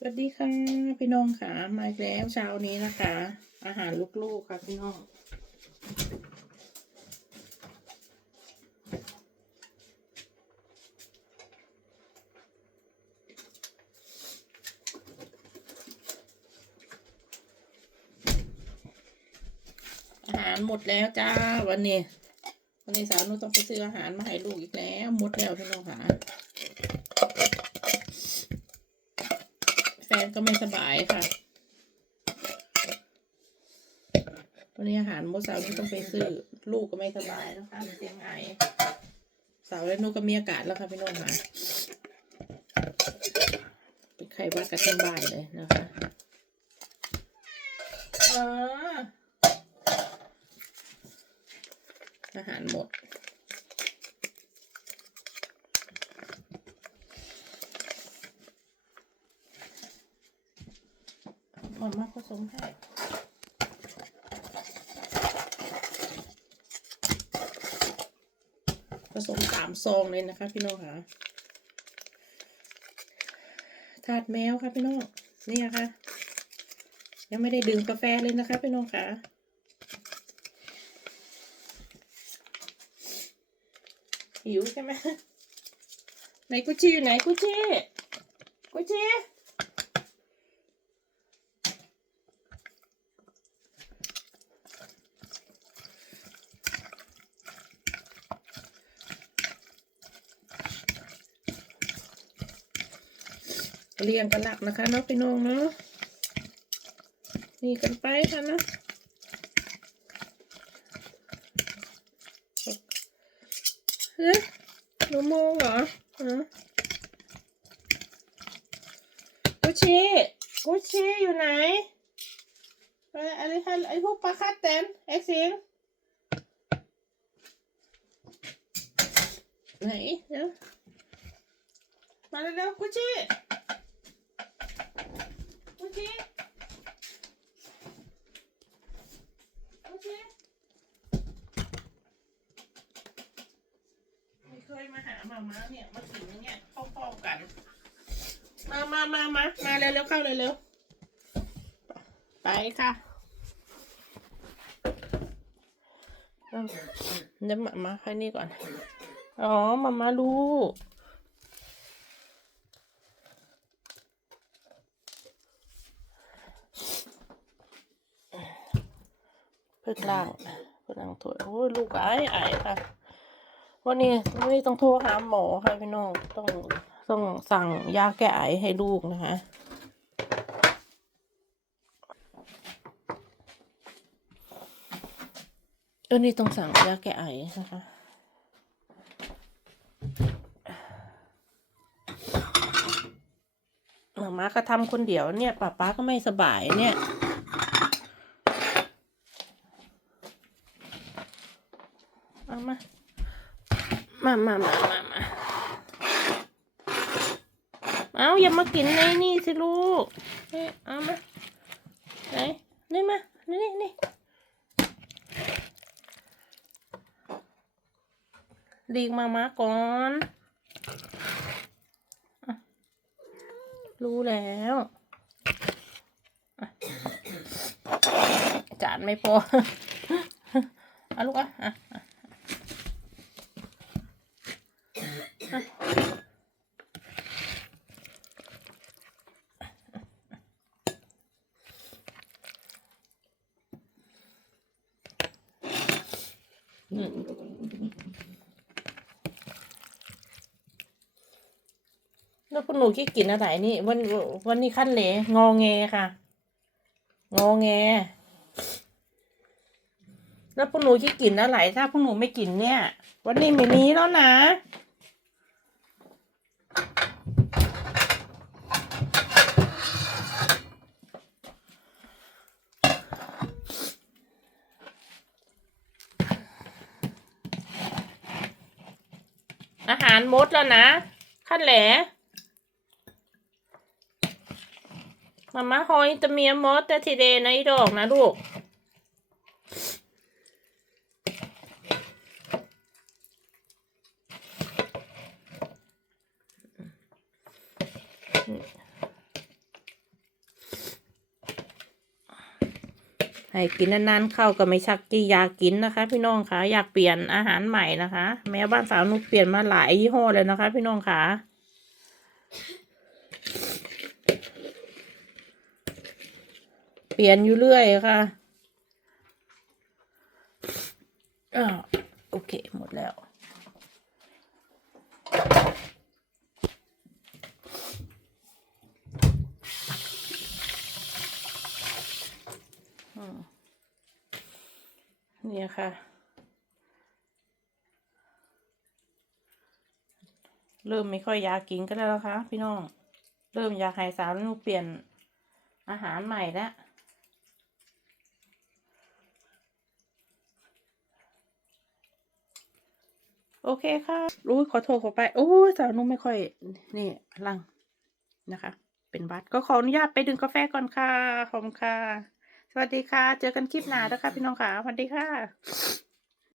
สวัสดีค่ะพี่น้องค่ะ มาแล้วเช้านี้นะคะ อาหารลูกๆค่ะพี่น้อง อาหารหมดแล้วจ้าวันนี้ วันนี้สาวนุต้องไปซื้ออาหารมาให้ลูกอีกแล้ว หมดแล้วพี่น้องค่ะ แฟนก็ไม่สบายค่ะ วันนี้อาหารมดสาวนุต้องไปซื้อ ลูกก็ไม่สบายนะคะเสียงไอสาวและนุก็มีอากาศแล้วค่ะพี่น้องค่ะเป็นไข้หวัดกันทั้งบ้านเลยนะคะเอออาหารหมด มามาผสมให้ผสมสามซองเลยนะคะ พี่น้องค่ะถาดแมวค่ะพี่น้องนี่นะคะยังไม่ได้ดื่มกาแฟเลยนะคะพี่น้องค่ะหิวใช่ไหมไหนกุชีอยู่ไหนกุชี่กุชี่ เรียงกันหลักนะคะเนาะพี่น้องเนาะนี่กันไปค่ะนะเฮ้ยหนูโมงเหรอฮะกุชชีกุชชีอยู่ไหนเอ้ยอะไรคะไอ้พวกปลาคาดเต็นไอ้สิงไหนเดี๋ยวมาเร็วๆกุช ชีโอเคโอเคไม่เคยมาหามาม้าเนี่ย มาถึงเนี่ยเข้าๆกัน มามามามามาเร็วๆเข้าเร็วๆไปค่ะเอิ่มเดี๋ยวมามาแค่นี้ก่อน อ๋อ มามารู้ พิ่งล่างเพิ่งล่างถ้วยโอ้ยลูกไอ้ไอ้ค่ะ วันนี้วันนี้ต้องโทรหาหมอค่ะพี่น้องต้องต้องสั่งยาแก้ไอให้ลูกนะคะเออนี่ต้องสั่งยาแก้ไอนะคะหมามาก็ทำคนเดียวเนี่ยป้าป้าก็ไม่สบายเนี่ย มามา มามามามามาเอาอย่ามากินในนี่สิลูกเอ้ยเอามาไหนนี่มา นี่นี่นี่ลีกมามาก่อนอรู้แล้วจานไม่พอเอาลูกอะอะอะอะ แล้วคุณหนูคิดกินอะไรนี่ วันวันนี้ขั้นเหลงอแงค่ะ งอแง แล้วพวกหนูคิดกินอะไรถ้าพวกหนูไม่กินเนี่ย วันนี้ไม่มีแล้วนะ อาหารมดแล้วนะขั้นแหลมาม่าหอยตะเมียมดแต่ทีเดนะอีดอกนะลูก ให้กินนานๆเข้าก็ไม่ชักกี่อยากกินนะคะ พี่น้องคะอยากเปลี่ยนอาหารใหม่นะคะ แม้บ้านสาวนุกเปลี่ยนมาหลายยี่ห้อเลยนะคะ พี่น้องคะเปลี่ยนอยู่เรื่อยค่ะอ้าโอเคหมดแล้ว นี่ค่ะ เริ่มไม่ค่อยอยากกินกันแล้วนะคะพี่น้อง เริ่มอยากให้สาวนุกเปลี่ยนอาหารใหม่แล้วโอเคค่ะรู้ขอโทษขอไป โอ้สาวนุกไม่ค่อย นี่ลังนะคะ เป็นบัตรก็ขออนุญาตไปดื่มกาแฟก่อนค่ะ ขอบคุณค่ะ สวัสดีค่ะ เจอกันคลิปหน้านะคะพี่น้องค่ะสวัสดีค่ะ